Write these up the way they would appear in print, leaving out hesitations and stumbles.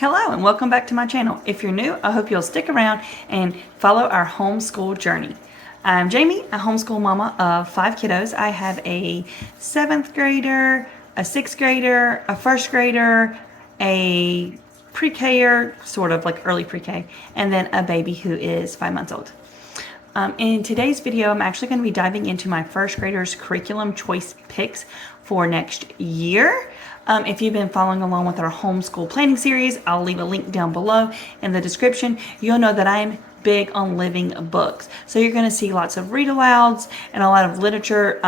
Hello and welcome back to my channel. If you're new, I hope you'll stick around and follow our homeschool journey. I'm Jamie, a homeschool mama of 5 kiddos. I have a 7th grader, a 6th grader, a 1st grader, a pre-K-er, sort of like early pre-K, and then a baby who is 5 months old. In today's video, I'm actually going to be diving into my 1st graders curriculum choice picks for next year. If you've been following along with our homeschool planning series, I'll leave a link down below in the description. You'll know that I'm big on living books. So you're going to see lots of read alouds and a lot of literature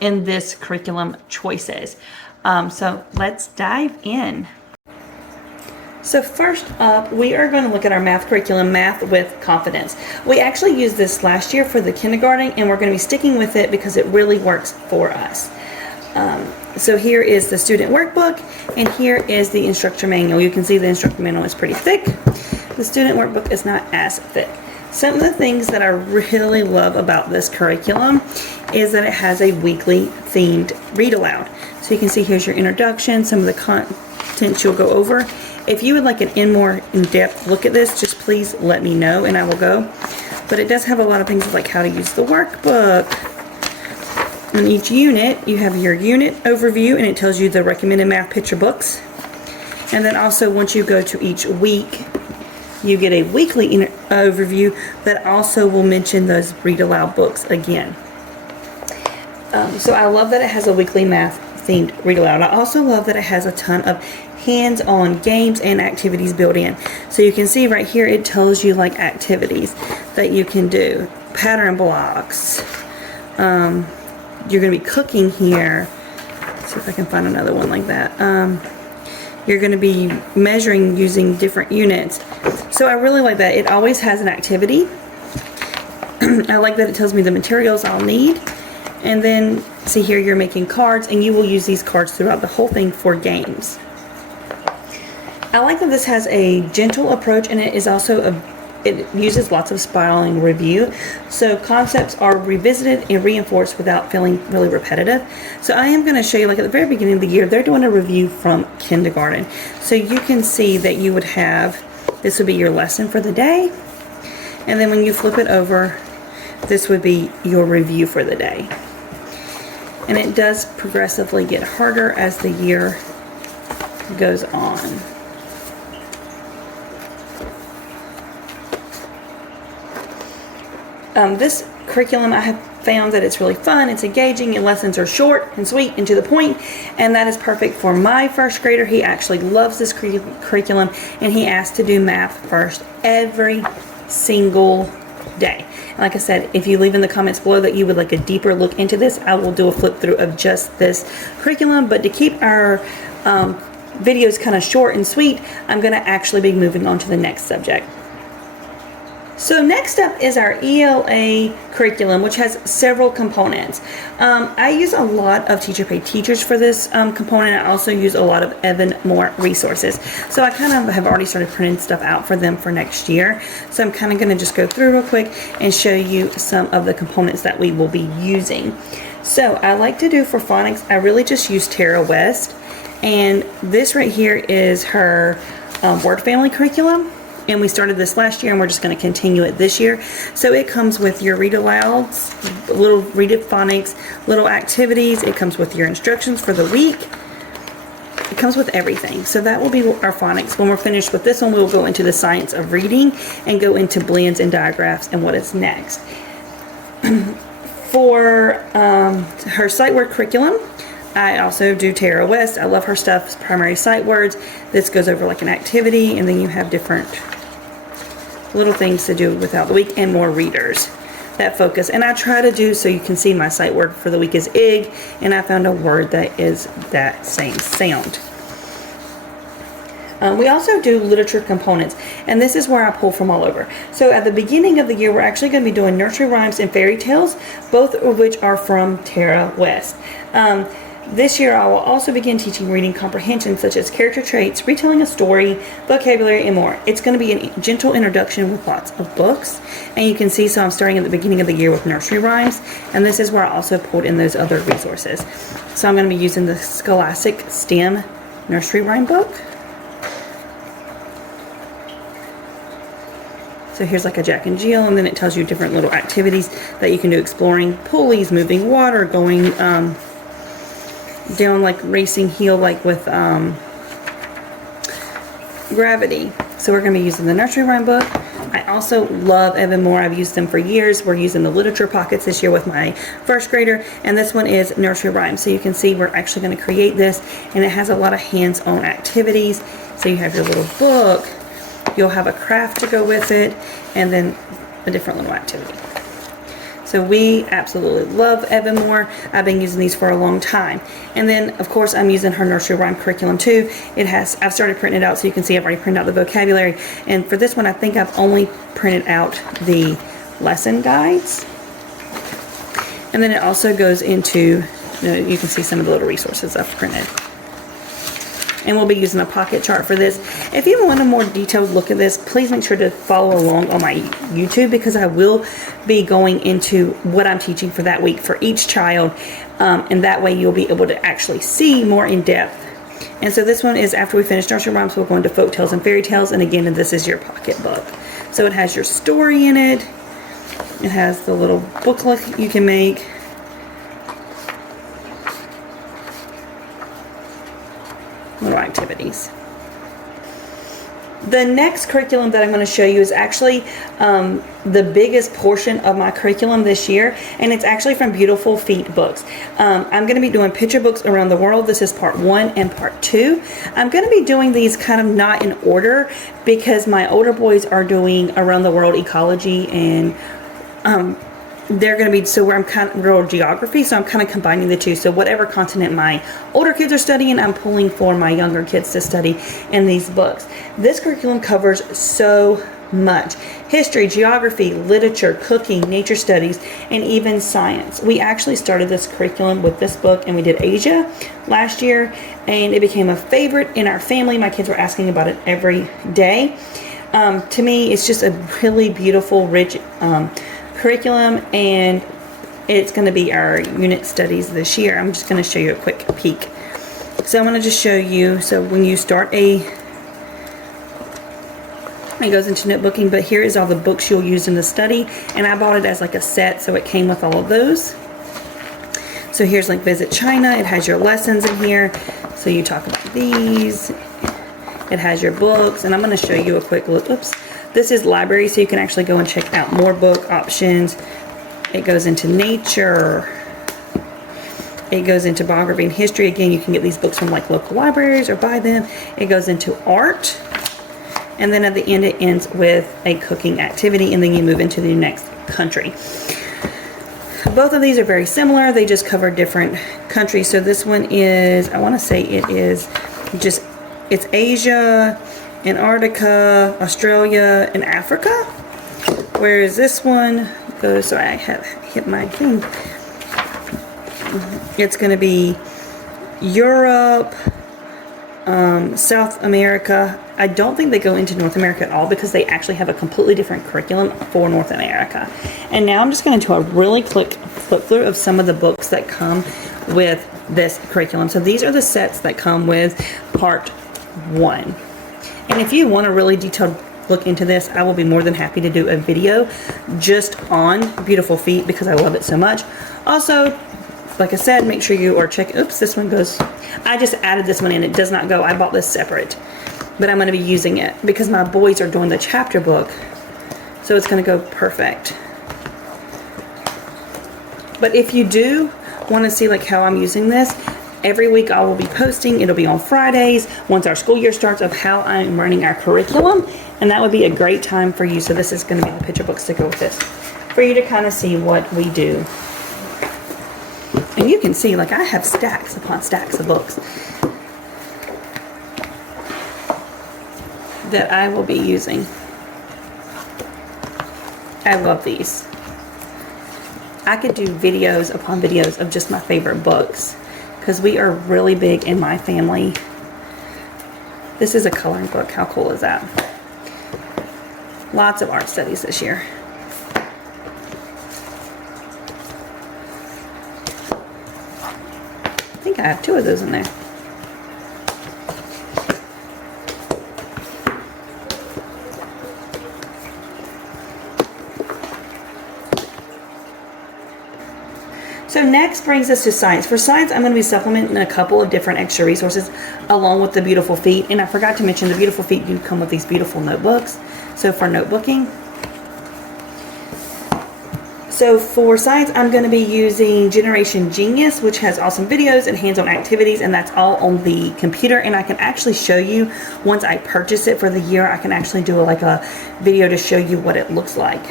in this curriculum choices. So let's dive in. So first up, we are going to look at our math curriculum, Math with Confidence. We actually used this last year for the kindergarten, and we're going to be sticking with it because it really works for us. So here is the student workbook, and here is the instructor manual. You can see the instructor manual is pretty thick. The student workbook is not as thick. Some of the things that I really love about this curriculum is that it has a weekly themed read aloud. So you can see here's your introduction, some of the content you'll go over. If you would like an more in-depth look at this, just please let me know and I will go. But it does have a lot of things like how to use the workbook. In each unit, you have your unit overview, and it tells you the recommended math picture books. And then also, once you go to each week, you get a weekly overview that also will mention those read aloud books again. So I love that it has a weekly math themed read aloud. I also love that it has a ton of hands-on games and activities built in. So you can see right here, it tells you like activities that you can do, pattern blocks. You're going to be cooking here. Let's see if I can find another one like that. You're going to be measuring using different units. So I really like that. It always has an activity. I like that it tells me the materials I'll need. And then, see here, you're making cards, and you will use these cards throughout the whole thing for games. I like that this has a gentle approach, and it is also it uses lots of spiraling review, so concepts are revisited and reinforced without feeling really repetitive. So I am going to show you, like at the very beginning of the year, they're doing a review from kindergarten. So you can see that you would have, this would be your lesson for the day, and then when you flip it over, this would be your review for the day. And it does progressively get harder as the year goes on. This curriculum, I have found that it's really fun, it's engaging, and lessons are short and sweet and to the point, and that is perfect for my 1st grader. He actually loves this curriculum, and he asked to do math first every single day. And like I said, if you leave in the comments below that you would like a deeper look into this, I will do a flip through of just this curriculum. But to keep our videos kind of short and sweet, I'm going to actually be moving on to the next subject. So next up is our ELA curriculum, which has several components. I use a lot of Teacher Pay Teachers for this component. I also use a lot of Evan Moore resources. So I kind of have already started printing stuff out for them for next year. So I'm kind of going to just go through real quick and show you some of the components that we will be using. So I like to do for phonics, I really just use Tara West. And this right here is her word family curriculum. And we started this last year, and we're just going to continue it this year. So it comes with your read alouds, little read it phonics, little activities. It comes with your instructions for the week. It comes with everything. So that will be our phonics. When we're finished with this one, we'll go into the science of reading and go into blends and digraphs and what is next. For her sight word curriculum, I also do Tara West. I love her stuff. It's primary sight words. This goes over like an activity, and then you have different little things to do without the week and more readers that focus. And I try to do, so you can see my sight word for the week is ig, and I found a word that is that same sound. We also do literature components, and this is where I pull from all over. So at the beginning of the year, we're actually going to be doing nursery rhymes and fairy tales, both of which are from Tara West. This year, I will also begin teaching reading comprehension, such as character traits, retelling a story, vocabulary, and more. It's going to be a gentle introduction with lots of books. And you can see, so I'm starting at the beginning of the year with nursery rhymes. And this is where I also pulled in those other resources. So I'm going to be using the Scholastic STEM nursery rhyme book. So here's like a Jack and Jill, and then it tells you different little activities that you can do, exploring pulleys, moving water, going down like racing heel like with gravity. So we're going to be using the nursery rhyme book. I also love Evan Moore. I've used them for years. We're using the literature pockets this year with my first grader, and this one is nursery rhyme. So you can see we're actually going to create this, and it has a lot of hands-on activities. So you have your little book, you'll have a craft to go with it, and then a different little activity. So we absolutely love Evan Moore. I've been using these for a long time. And then, of course, I'm using her nursery rhyme curriculum too. I've started printing it out so you can see I've already printed out the vocabulary. And for this one, I think I've only printed out the lesson guides. And then it also goes into, you can see some of the little resources I've printed. And we'll be using a pocket chart for this. If you want a more detailed look at this, please make sure to follow along on my YouTube, because I will be going into what I'm teaching for that week for each child. And that way you'll be able to actually see more in depth. And so this one is after we finish nursery rhymes, we'll go into folk tales and fairy tales. And again, this is your pocket book. So it has your story in it. It has the little booklet you can make. Little activities. The next curriculum that I'm going to show you is actually the biggest portion of my curriculum this year, and it's actually from Beautiful Feet Books. I'm going to be doing picture books around the world. This is part 1 and part 2. I'm going to be doing these kind of not in order because my older boys are doing around the world ecology, and they're going to be, so where I'm kind of world geography, so I'm kind of combining the two. So whatever continent my older kids are studying, I'm pulling for my younger kids to study in these books. This curriculum covers so much: history, geography, literature, cooking, nature studies, and even science. We actually started this curriculum with this book, and we did Asia last year, and it became a favorite in our family. My kids were asking about it every day. To me, it's just a really beautiful, rich curriculum, and it's going to be our unit studies this year. I'm just going to show you a quick peek. So I'm going to just show you, so when you start it goes into notebooking, but here is all the books you'll use in the study, and I bought it as like a set, so it came with all of those. So here's like Visit China. It has your lessons in here, so you talk about these. It has your books, and I'm going to show you a quick look. Oops. This is library, so you can actually go and check out more book options. It goes into nature. It goes into biography and history. Again, you can get these books from like local libraries or buy them. It goes into art. And then at the end, it ends with a cooking activity, and then you move into the next country. Both of these are very similar. They just cover different countries. So this one is, I want to say it is just, it's Asia, Antarctica, Australia, and Africa. Whereas this one goes, so I have hit my thing. It's going to be Europe, South America. I don't think they go into North America at all because they actually have a completely different curriculum for North America. And now I'm just going to do a really quick flip through of some of the books that come with this curriculum. So these are the sets that come with part 1. And if you want a really detailed look into this, I will be more than happy to do a video just on Beautiful Feet because I love it so much. Also, like I said, make sure you are checking. Oops, this one goes. I just added this one in. It does not go. I bought this separate, but I'm going to be using it because my boys are doing the chapter book, so it's going to go perfect. But if you do want to see like how I'm using this, every week I will be posting. It'll be on Fridays once our school year starts of how I'm running our curriculum, and that would be a great time for you. So this is going to be the picture books to go with this for you to kind of see what we do. And you can see like I have stacks upon stacks of books that I will be using. I love these. I could do videos upon videos of just my favorite books because we are really big in my family. This is a coloring book. How cool is that? Lots of art studies this year. I think I have 2 of those in there. So next brings us to science. For science, I'm going to be supplementing a couple of different extra resources along with the beautiful feet. And I forgot to mention the beautiful feet do come with these beautiful notebooks. So for notebooking. So for science, I'm going to be using Generation Genius, which has awesome videos and hands-on activities, and that's all on the computer. And I can actually show you, once I purchase it for the year, I can actually do like a video to show you what it looks like.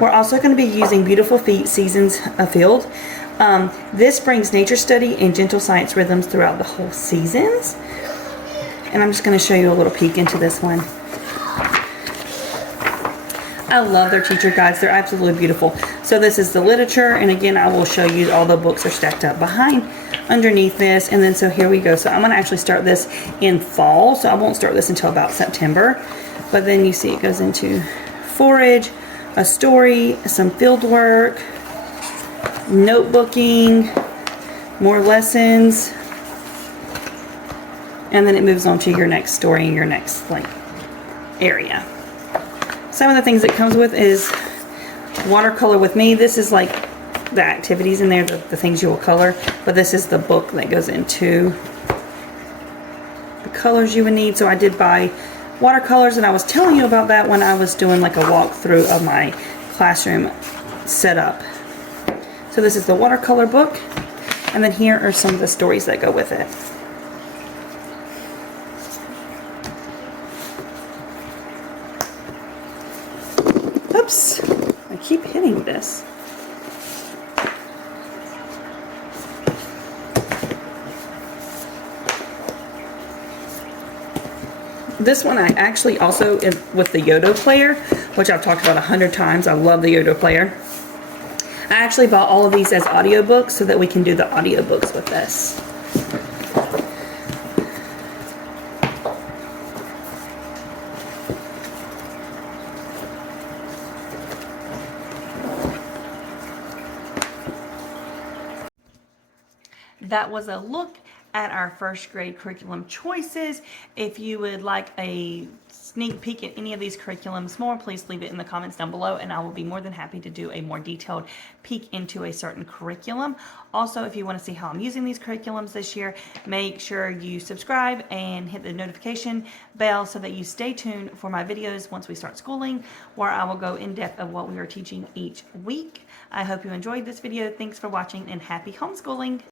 We're also going to be using Beautiful Feet Seasons Afield. This brings nature study and gentle science rhythms throughout the whole seasons. And I'm just going to show you a little peek into this one. I love their teacher guides. They're absolutely beautiful. So this is the literature, and again, I will show you all the books are stacked up behind underneath this. And then so here we go. So I'm going to actually start this in fall, so I won't start this until about September. But then you see it goes into forage, a story, some field work, notebooking, more lessons, and then it moves on to your next story and your next like area. Some of the things it comes with is watercolor with me. This is like the activities in there, the things you will color, but this is the book that goes into the colors you would need. So I did buy watercolors, and I was telling you about that when I was doing like a walkthrough of my classroom setup. So this is the watercolor book, and then here are some of the stories that go with it. Oops, I keep hitting this. This one I actually also, with the Yodo player, which I've talked about 100 times. I love the Yodo player. I actually bought all of these as audiobooks so that we can do the audiobooks with this. That was a look at our first grade curriculum choices. If you would like a sneak peek at any of these curriculums more, please leave it in the comments down below, and I will be more than happy to do a more detailed peek into a certain curriculum. Also, if you want to see how I'm using these curriculums this year, make sure you subscribe and hit the notification bell so that you stay tuned for my videos once we start schooling, where I will go in depth of what we are teaching each week. I hope you enjoyed this video. Thanks for watching, and happy homeschooling.